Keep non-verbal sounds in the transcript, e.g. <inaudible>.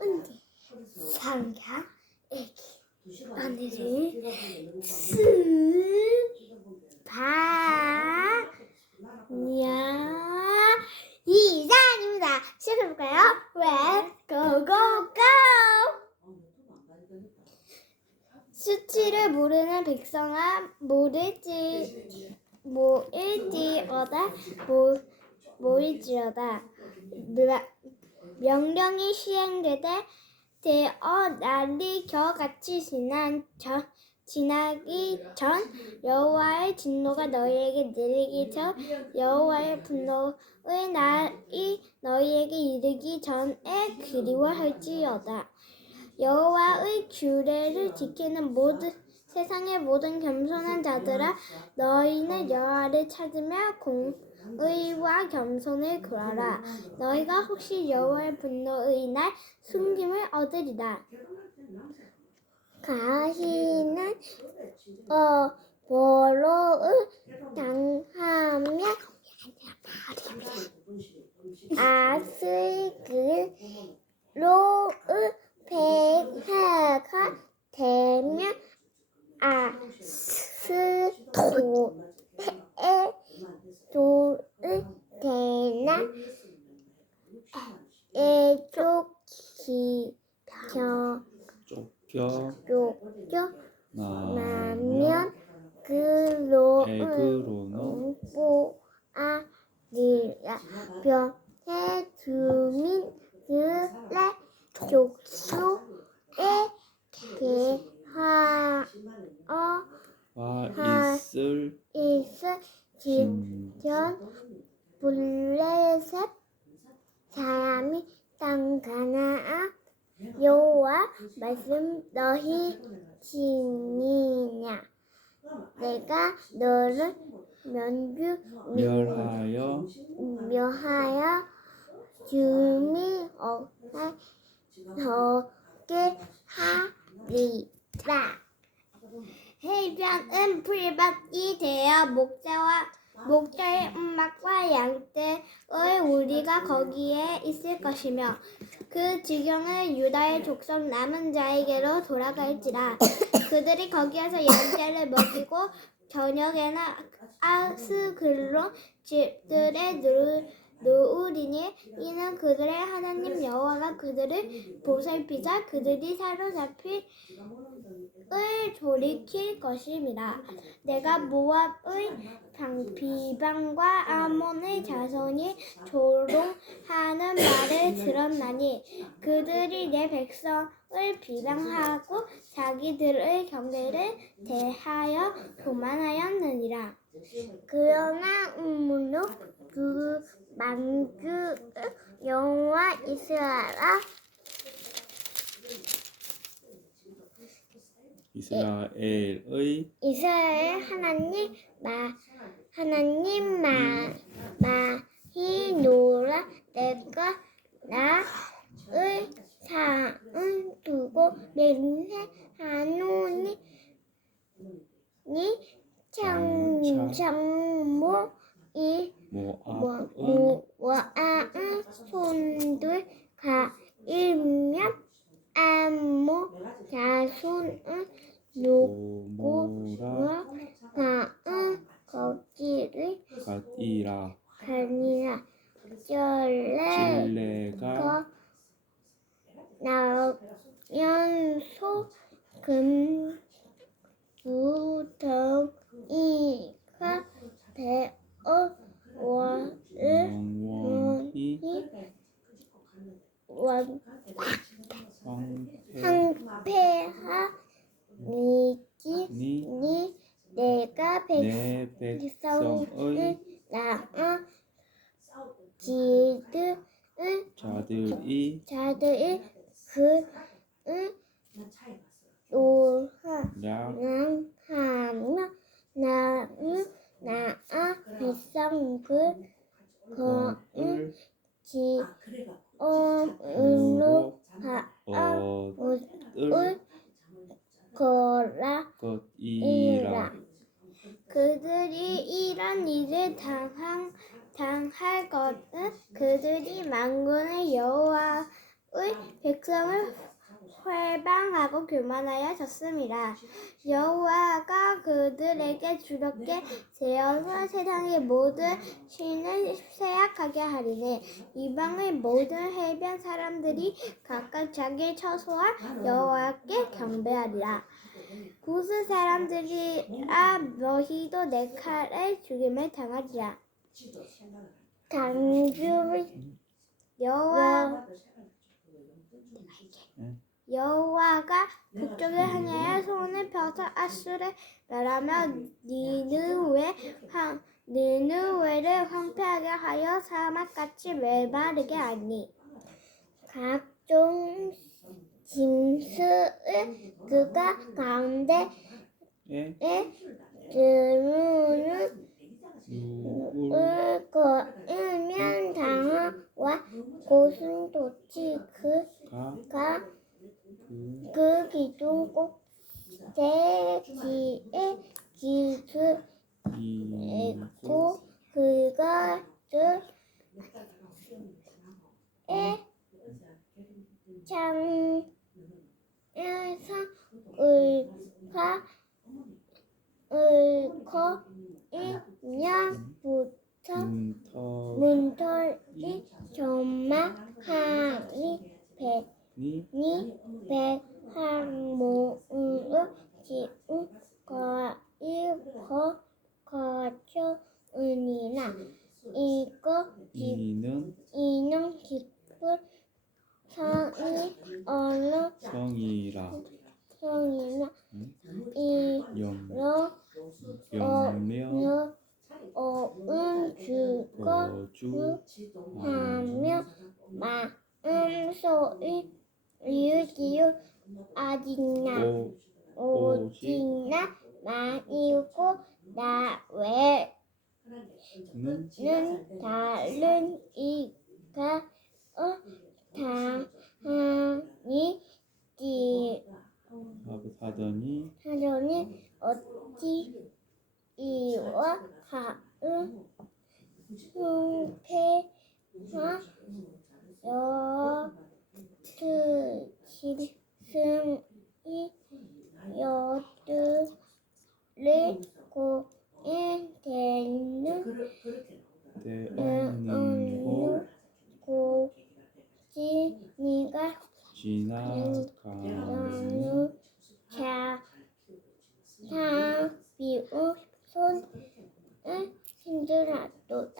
언니 상자 애기 마늘을 스바냐 이상입니다. 시작해볼까요? Let's go go go! 수치를 모르는 백성아 모를지 모일지어다 모 모일지어다 라- 명령이 시행되되 되어 날이 겨같이 지난 전 지나기 전 여호와의 진노가 너희에게 내리기 전 여호와의 분노의 날이 너희에게 이르기 전에 그리워할지어다. 여호와의 규례를 지키는 모든 세상의 모든 겸손한 자들아 너희는 여호와를 찾으며 공 의와 겸손을 구하라. 너희가 혹시 여호와의 분노의 날 숨김을 얻으리라. 가시는 어 보로를 당하며 아스글로의 배하가 되면 아스도에 도의 되나 애족기 겨 쫓겨 쫓겨 나면 나면 그로의 에그로노. 보아리라. 병의 주민 그래 족수에 개하어 와 하- 있을 있을 진 진전 블레셋 사람이 땅 가나안 여호와 말씀 너희 지니냐 내가 너를 면주 멸하여 묘하여 주미 없게 더게 하리라. 해변은 풀밭이 되어 목자와 목자의 음악과 양떼의 우리가 거기에 있을 것이며 그 지경은 유다의 족속 남은 자에게로 돌아갈지라. <coughs> 그들이 거기에서 양떼를 먹이고 저녁에는 아스글로 집들에 누, 누우리니 이는 그들의 하나님 여호와가 그들을 보살피자 그들이 사로잡힐 을 돌이킬 것임이라. 내가 모압의 방- 비방과 아몬의 자손이 조롱하는 말을 들었나니 그들이 내 백성을 비방하고 자기들의 경계를 대하여 교만하였느니라. 그러나 음무로 그 만주 여호와 이스라엘아 이스라엘의 이스라엘 하나님 마 하나님 마 마히 노라 내가 나의 상을 두고 맹세 하노니 니 청정모 이 모압의 모아의 손들 가일면 암모 자손의 고모라 가은 거기를 갓이라. 가니라. 전래 진레가 거 나연소 금 부덩이가 원을 영원히 원 황폐니 항폐하 니기 니 내가 내 백성을 백성의 낳아 지들 자들이 자들이 그을 노하 약 하며 나는 나아 백성 그 거을 것을 지엄으로 하아 얻을 을 거라. 것이라. 그들이 이런 일을 당한 당할 것은 그들이 만군의 여호와의 백성을 회방하고 교만하여졌습니다. 여호와가 그들에게 주롭게 세워서 세상의 모든 신을 세약하게 하리니 이방의 모든 해변 사람들이 각각 자기 처소와 여호와께 경배하리라. 구스 사람들이라 너희도 내 칼에 죽임을 당하리라. 단주를 여호와 여호와가 북쪽에 향하여 손을 펴서 아수를 멸하며 니느웨 황 니느웨를 황폐하게 하여 사막같이 메마르게 하니 각종 짐승을 그가 가운데에 에 드무는 누울 을 거으면 당화와 고슴도치 가? 그가 그그 기둥 꼭대기에 이고 있고 그것을 에 창에서 을파 을거 일년부터 문터 문털이 점막하니 니배 니? 백항모으로 지은 거일거 거처은이나 이거 기 이는 이는 기쁜 성이 어느 성이라 성이나 영 이로 영명 어은 주거 거주 하며 마음소리 유기유 아직나 오 오직나 마이고 나외는 는 다른 이가 어 다하니 기 하더니 하려니 어찌 이와 가은 흉패와 여트칠승이 여드를 고에 대는 대언고 지니가 지나가는 자 사비우 손을 힘들어도